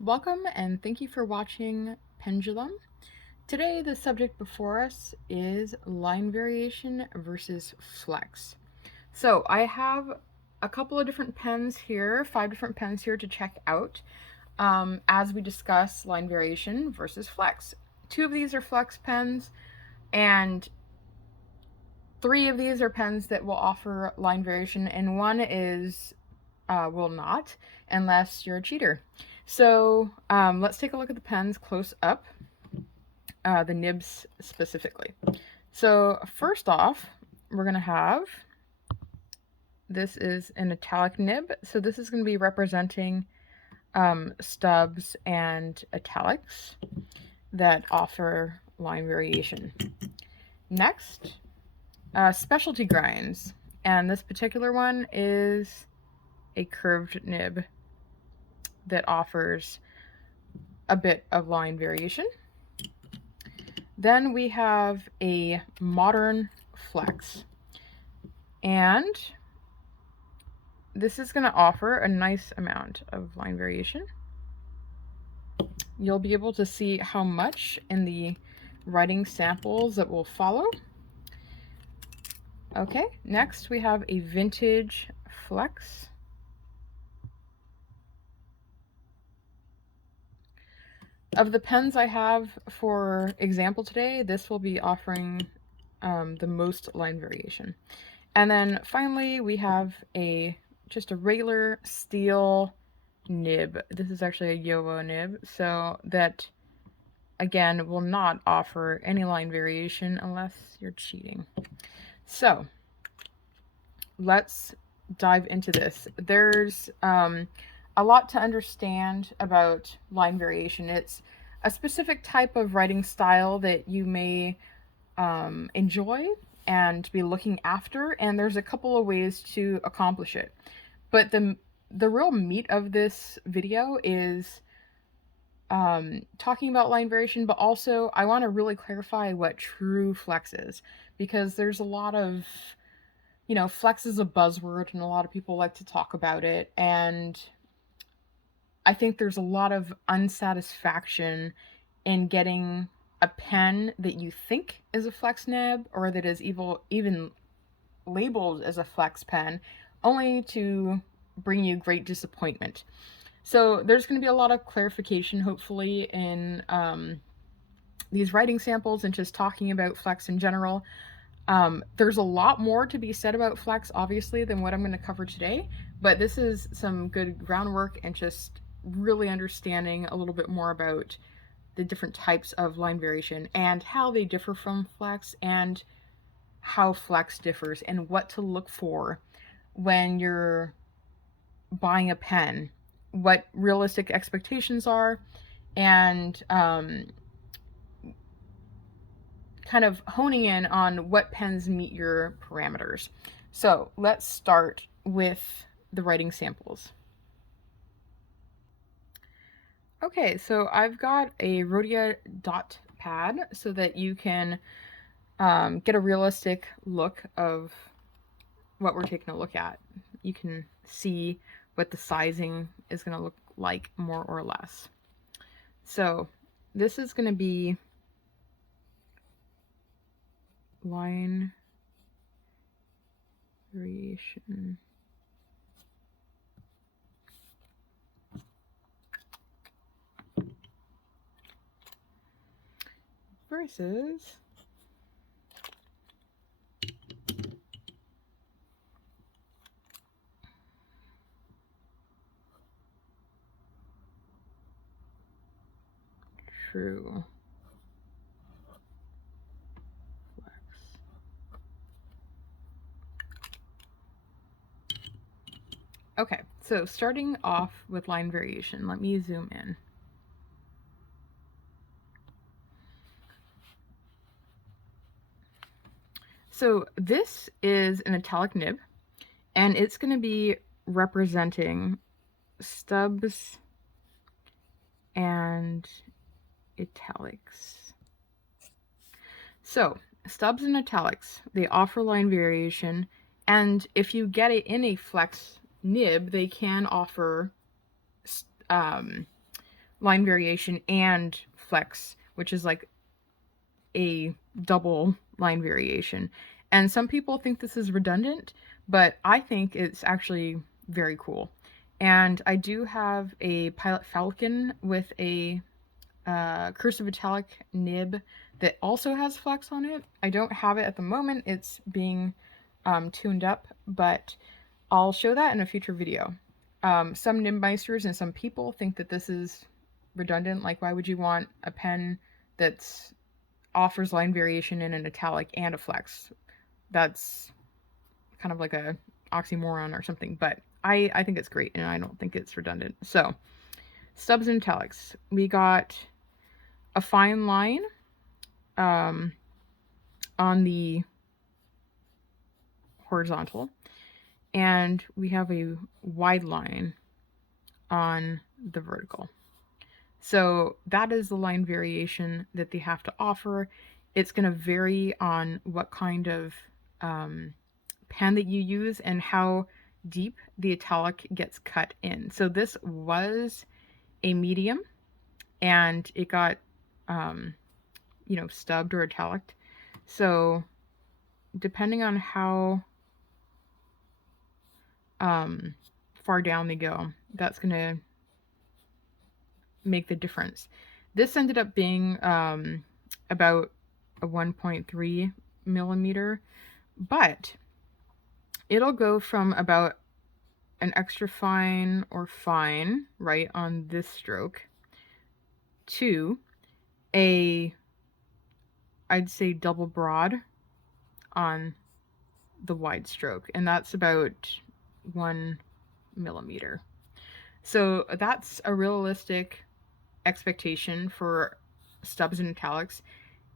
Welcome and thank you for watching Pendulum. Today the subject before us is line variation versus flex. So I have a couple of different pens here, 5 different pens here to check out as we discuss line variation versus flex. 2 of these are flex pens and 3 of these are pens that will offer line variation, and 1 is will not unless you're a cheater. So let's take a look at the pens close up, the nibs specifically. So first off, we're going to have, this is an italic nib. So this is going to be representing stubs and italics that offer line variation. Next, specialty grinds. And this particular one is a curved nib that offers a bit of line variation. Then we have a modern flex, and this is going to offer a nice amount of line variation. You'll be able to see how much in the writing samples that will follow. Okay, next we have a vintage flex. Of the pens I have for example today, this will be offering the most line variation. And then finally, we have just a regular steel nib. This is actually a Yovo nib, so that, again, will not offer any line variation unless you're cheating. So let's dive into this. There's a lot to understand about line variation. It's a specific type of writing style that you may enjoy and be looking after, and there's a couple of ways to accomplish it. But the real meat of this video is talking about line variation, but also I want to really clarify what true flex is, because there's a lot of, flex is a buzzword and a lot of people like to talk about it, and I think there's a lot of unsatisfaction in getting a pen that you think is a flex nib or that is even labeled as a flex pen, only to bring you great disappointment. So there's going to be a lot of clarification, hopefully, in these writing samples and just talking about flex in general. There's a lot more to be said about flex, obviously, than what I'm going to cover today, but this is some good groundwork and just really understanding a little bit more about the different types of line variation and how they differ from flex and how flex differs and what to look for when you're buying a pen, what realistic expectations are, and kind of honing in on what pens meet your parameters. So let's start with the writing samples. Okay, so I've got a Rhodia dot pad so that you can get a realistic look of what we're taking a look at. You can see what the sizing is going to look like more or less. So this is going to be line variation. Versus true flex. Okay, so starting off with line variation, let me zoom in. So this is an italic nib, and it's going to be representing stubs and italics. So stubs and italics, they offer line variation, and if you get it in a flex nib, they can offer line variation and flex, which is like a double line variation. And some people think this is redundant, but I think it's actually very cool. And I do have a Pilot Falcon with a cursive italic nib that also has flex on it. I don't have it at the moment. It's being tuned up, but I'll show that in a future video. Some nibmeisters and some people think that this is redundant. Like, why would you want a pen that's offers line variation in an italic and a flex? That's kind of like a oxymoron or something, but I think it's great and I don't think it's redundant. So, stubs and italics. We got a fine line on the horizontal, and we have a wide line on the vertical. So that is the line variation that they have to offer. It's going to vary on what kind of pen that you use and how deep the italic gets cut in. So this was a medium, and it got, stubbed or italic. So depending on how far down they go, that's going to make the difference. This ended up being about a 1.3 millimeter, but it'll go from about an extra fine or fine right on this stroke to I'd say double broad on the wide stroke, and that's about 1 millimeter. So that's a realistic expectation for stubs and italics.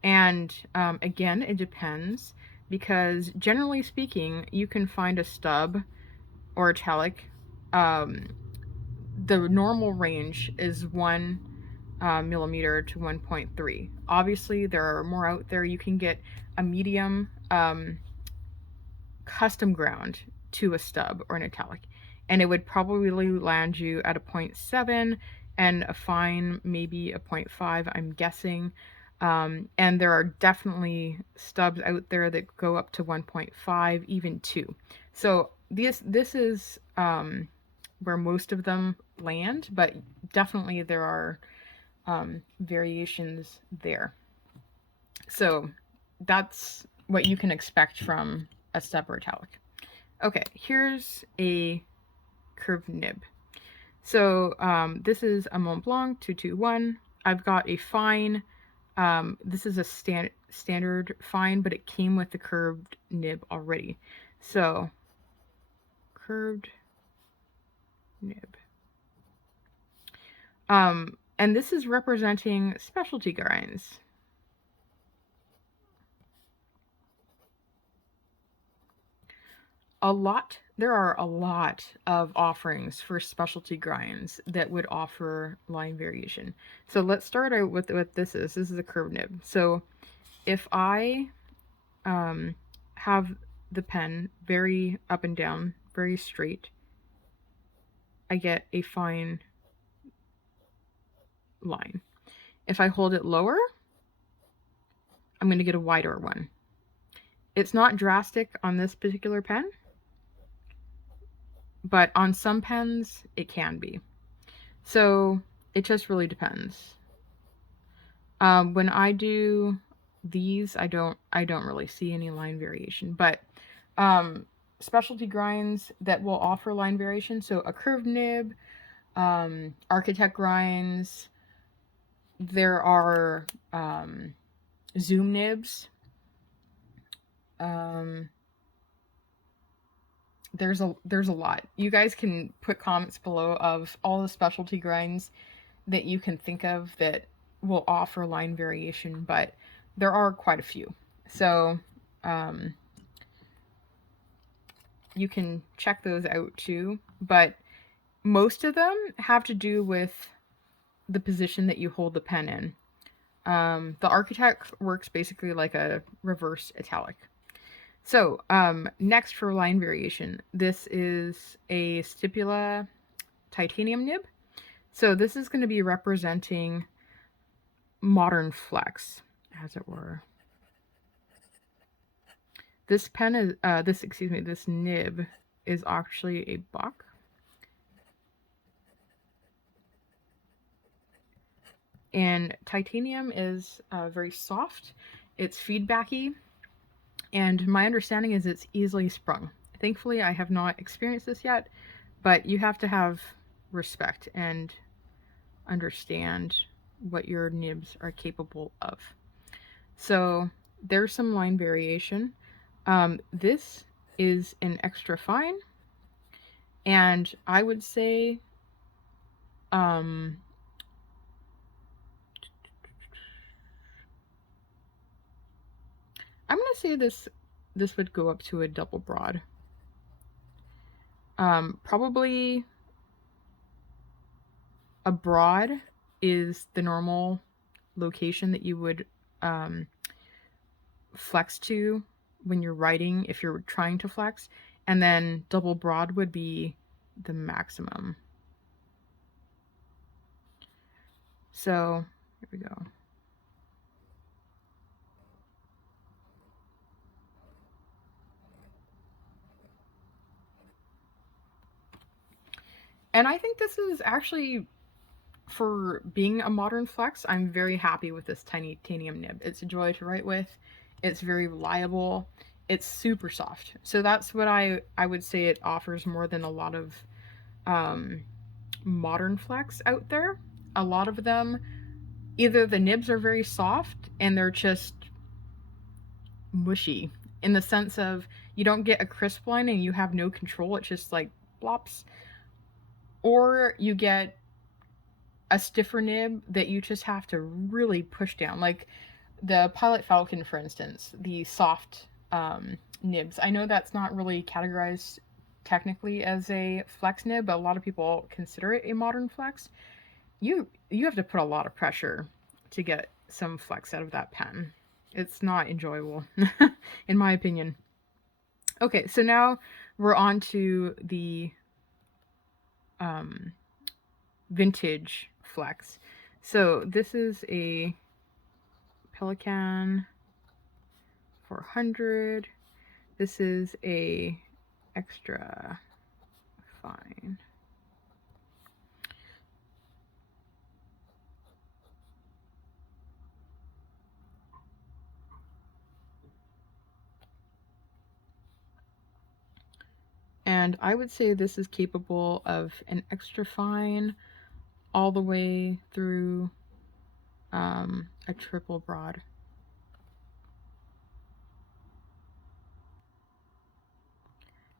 And again, it depends, because generally speaking, you can find a stub or italic. The normal range is 1 millimeter to 1.3. Obviously, there are more out there. You can get a medium custom ground to a stub or an italic, and it would probably land you at a 0.7 and a fine maybe a 0.5, I'm guessing. And there are definitely stubs out there that go up to 1.5, even 2. So this is where most of them land, but definitely there are variations there. So that's what you can expect from a stub or italic. Okay, here's a curved nib. So this is a Mont Blanc 221. I've got a fine. This is a standard fine, but it came with the curved nib already. So curved nib. And this is representing specialty grinds. There are a lot of offerings for specialty grinds that would offer line variation. So let's start out with what this is. This is a curved nib. So if I have the pen very up and down, very straight, I get a fine line. If I hold it lower, I'm going to get a wider one. It's not drastic on this particular pen, but on some pens it can be. So it just really depends. When I do these, I don't really see any line variation, but specialty grinds that will offer line variation, so a curved nib, architect grinds, there are zoom nibs, there's a lot. You guys can put comments below of all the specialty grinds that you can think of that will offer line variation, but there are quite a few. So you can check those out too, but most of them have to do with the position that you hold the pen in. The architect works basically like a reverse italic. So next for line variation, this is a Stipula titanium nib. So this is going to be representing modern flex, as it were. This pen is, this nib is actually a buck. And titanium is very soft. It's feedbacky. And my understanding is it's easily sprung. Thankfully, I have not experienced this yet, but you have to have respect and understand what your nibs are capable of. So there's some line variation. This is an extra fine, and I would say I'm gonna say this would go up to a double broad. Probably a broad is the normal location that you would flex to when you're writing if you're trying to flex, and then double broad would be the maximum. So here we go. And I think this is actually, for being a modern flex, I'm very happy with this titanium nib. It's a joy to write with. It's very reliable. It's super soft. So that's what I would say it offers more than a lot of modern flex out there. A lot of them, either the nibs are very soft and they're just mushy in the sense of you don't get a crisp line and you have no control. It's just like blops. Or you get a stiffer nib that you just have to really push down. Like the Pilot Falcon, for instance, the soft nibs. I know that's not really categorized technically as a flex nib, but a lot of people consider it a modern flex. You have to put a lot of pressure to get some flex out of that pen. It's not enjoyable, in my opinion. Okay, so now we're on to the vintage flex. So this is a Pelican 400. This is a extra fine. And I would say this is capable of an extra fine all the way through a triple broad.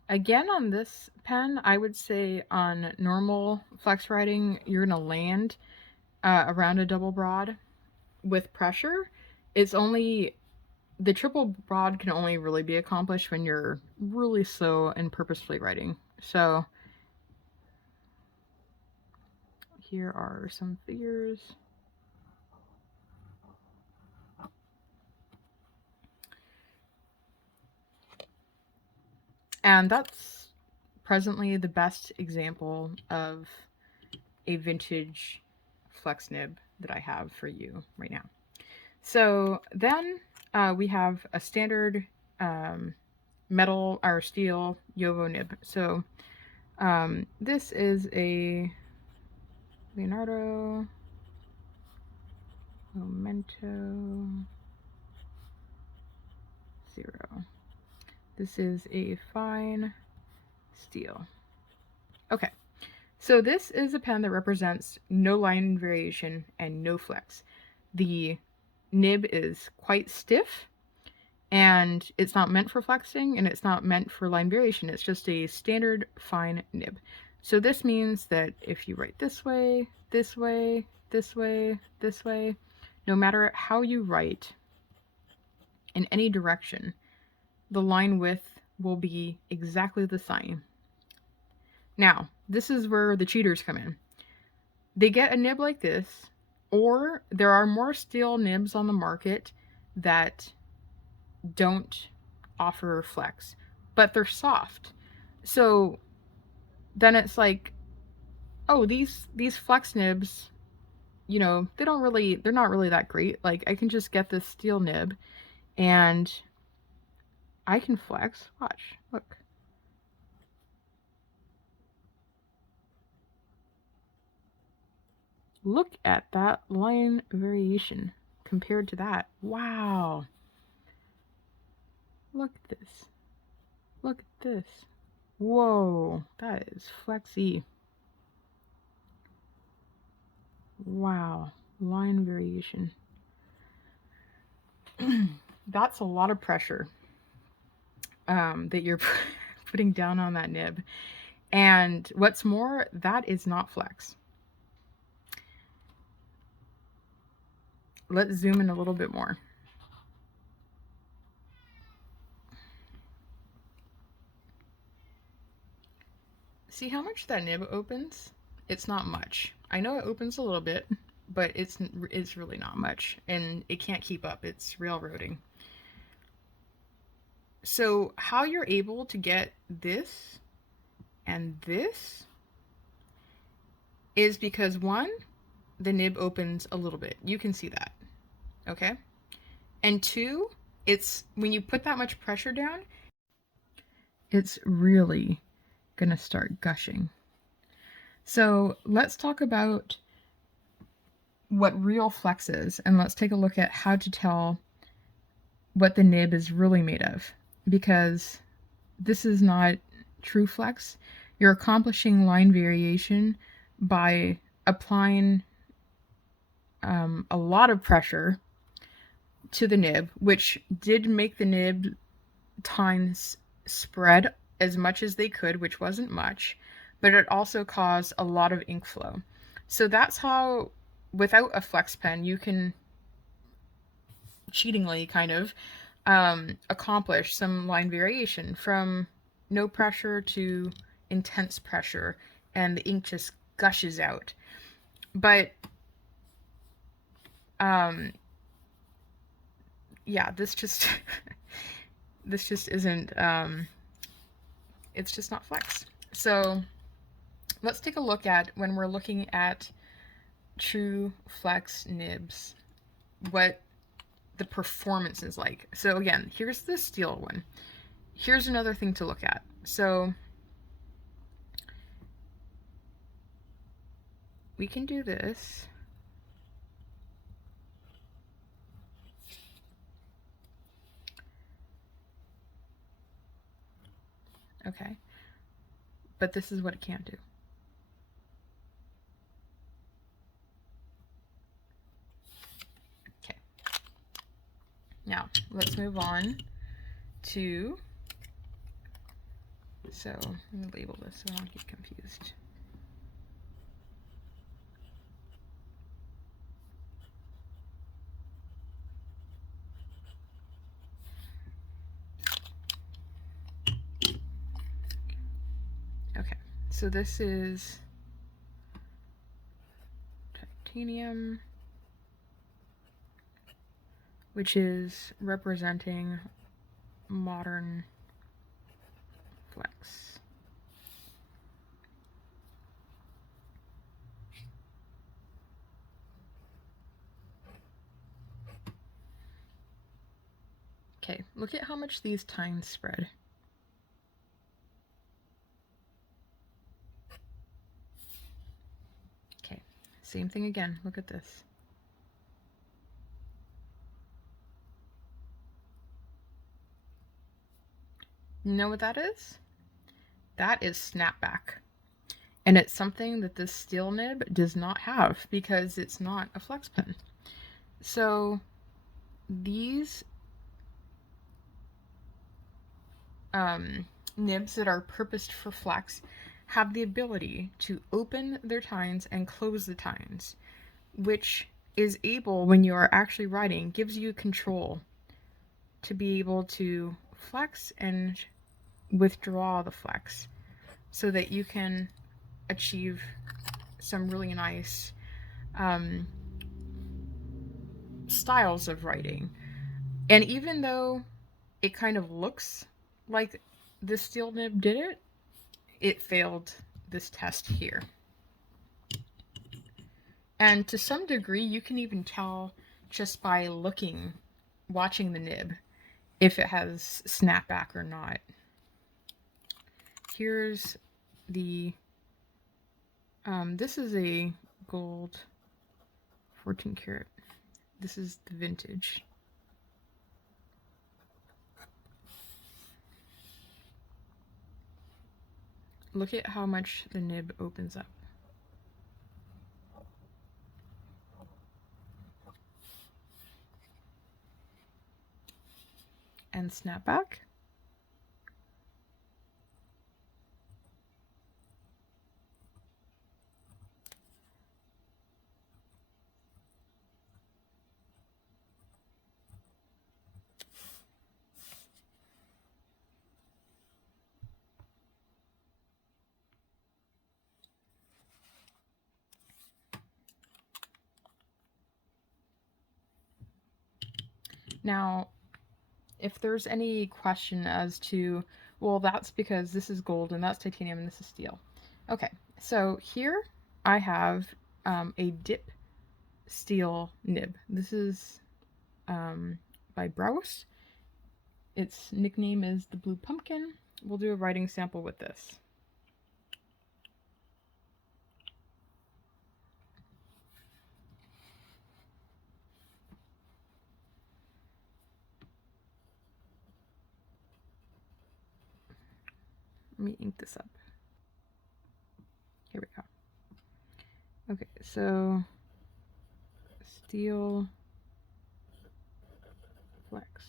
Again, on this pen, I would say on normal flex writing, you're going to land around a double broad with pressure. It's only, the triple broad can only really be accomplished when you're really slow and purposefully writing. So here are some figures. And that's presently the best example of a vintage flex nib that I have for you right now. So then we have a standard metal or steel Yovo nib. So this is a Leonardo Momento 0. This is a fine steel. Okay, so this is a pen that represents no line variation and no flex. The nib is quite stiff, and it's not meant for flexing, and it's not meant for line variation. It's just a standard fine nib. So this means that if you write this way, this way, this way, this way, no matter how you write in any direction, the line width will be exactly the same. Now, this is where the cheaters come in. They get a nib like this, or there are more steel nibs on the market that don't offer flex, but they're soft. So then it's like, oh, these Flex Nibs, you know, they're not really that great. Like, I can just get this steel nib and I can flex. Watch, look. Look at that line variation compared to that. Wow. Look at this. Look at this. Whoa, that is flexy. Wow, line variation. That's a lot of pressure that you're putting down on that nib. And what's more, that is not flex. Let's zoom in a little bit more. See how much that nib opens? It's not much. I know it opens a little bit, but it's really not much, and it can't keep up. It's railroading. So how you're able to get this and this is because, one, the nib opens a little bit. You can see that, okay? And two, it's when you put that much pressure down, it's really gonna start gushing. So let's talk about what real flex is, and let's take a look at how to tell what the nib is really made of, because this is not true flex. You're accomplishing line variation by applying a lot of pressure to the nib, which did make the nib tines spread as much as they could, which wasn't much, but it also caused a lot of ink flow. So that's how, without a flex pen, you can cheatingly kind of accomplish some line variation from no pressure to intense pressure, and the ink just gushes out. But yeah, this just this just isn't it's just not flex. So let's take a look at, when we're looking at true flex nibs, what the performance is like. So again, here's the steel one. Here's another thing to look at. So we can do this. Okay. But this is what it can't do. Okay. Now, let's move on to, so let me label this so I don't get confused. Okay, so this is titanium, which is representing modern flex. Okay, look at how much these tines spread. Okay, same thing again. Look at this. You know what that is? That is snapback. And it's something that this steel nib does not have because it's not a flex pen. So these nibs that are purposed for flex have the ability to open their tines and close the tines, which is able, when you are actually writing, gives you control to be able to flex and withdraw the flex so that you can achieve some really nice styles of writing. And even though it kind of looks like the steel nib did it, it failed this test here. And to some degree, you can even tell just by watching the nib, if it has snapback or not. Here's the, this is a gold 14 karat. This is the vintage. Look at how much the nib opens up. And snapback. Now, if there's any question as to, well, that's because this is gold and that's titanium and this is steel. Okay, so here I have a dip steel nib. This is by Browse. Its nickname is the Blue Pumpkin. We'll do a writing sample with this. Let me ink this up. Here we go. Okay, so steel flex.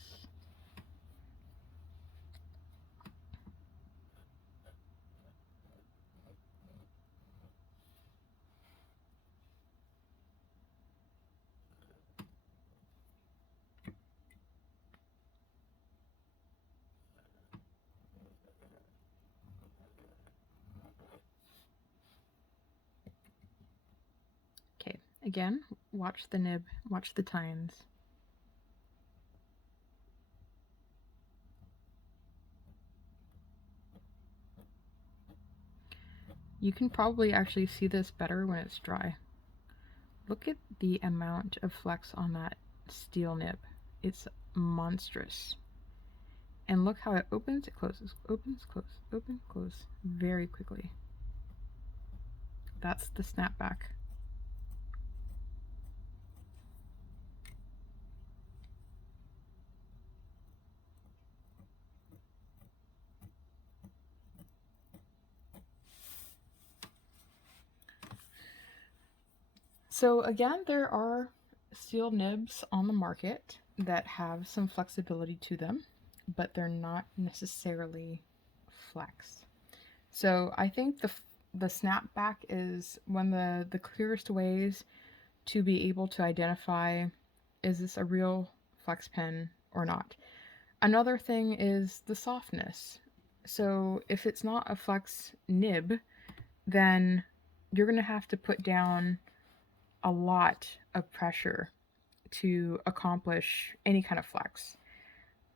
Okay, again, watch the nib, watch the tines. You can probably actually see this better when it's dry. Look at the amount of flex on that steel nib. It's monstrous. And look how it opens, it closes, opens, close, open, close, very quickly. That's the snapback. So again, there are steel nibs on the market that have some flexibility to them, but they're not necessarily flex. So I think the snapback is one of the clearest ways to be able to identify, is this a real flex pen or not? Another thing is the softness. So if it's not a flex nib, then you're going to have to put down a lot of pressure to accomplish any kind of flex.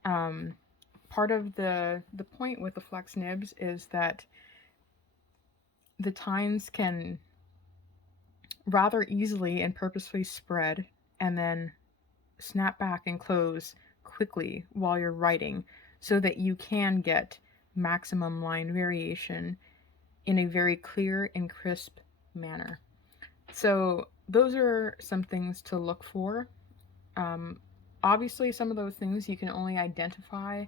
Part of the point with the flex nibs is that the tines can rather easily and purposefully spread and then snap back and close quickly while you're writing, so that you can get maximum line variation in a very clear and crisp manner. So those are some things to look for. Obviously, some of those things you can only identify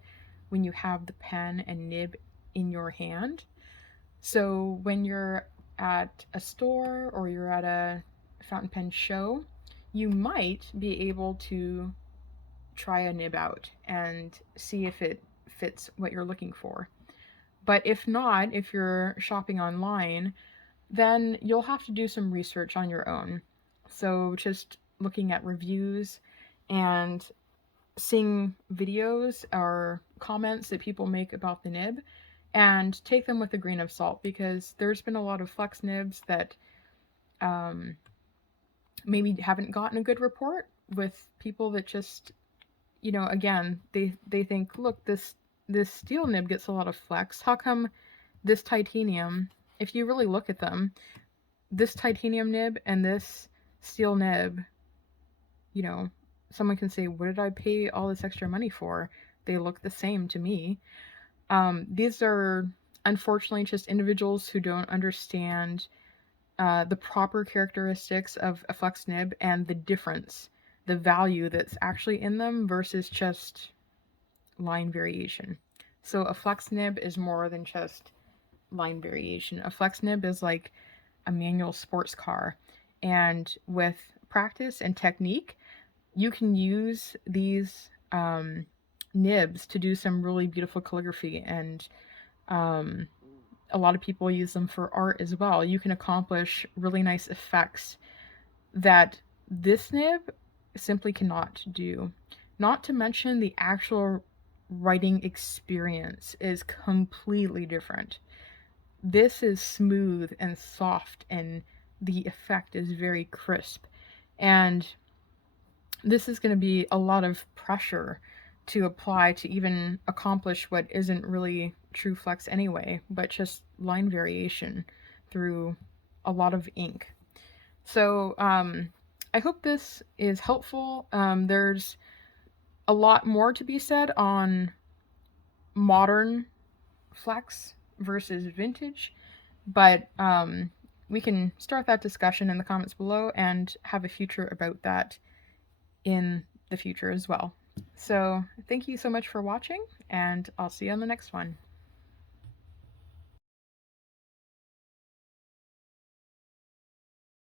when you have the pen and nib in your hand. So when you're at a store or you're at a fountain pen show, you might be able to try a nib out and see if it fits what you're looking for. But if not, if you're shopping online, then you'll have to do some research on your own. So just looking at reviews and seeing videos or comments that people make about the nib, and take them with a grain of salt, because there's been a lot of flex nibs that maybe haven't gotten a good report, with people that just, again, they think, look, this steel nib gets a lot of flex. How come this titanium, if you really look at them, this titanium nib and this steel nib, you know, someone can say, what did I pay all this extra money for? They look the same to me. These are unfortunately just individuals who don't understand the proper characteristics of a flex nib and the difference, the value that's actually in them versus just line variation. So a flex nib is more than just line variation. A flex nib is like a manual sports car. And with practice and technique, you can use these nibs to do some really beautiful calligraphy. And um, a lot of people use them for art as well. You can accomplish really nice effects that this nib simply cannot do. Not to mention the actual writing experience is completely different. This is smooth and soft, and the effect is very crisp. And this is going to be a lot of pressure to apply to even accomplish what isn't really true flex anyway, but just line variation through a lot of ink. So I hope this is helpful. There's a lot more to be said on modern flex versus vintage, but we can start that discussion in the comments below and have a future about that in the future as well. So thank you so much for watching, and I'll see you on the next one.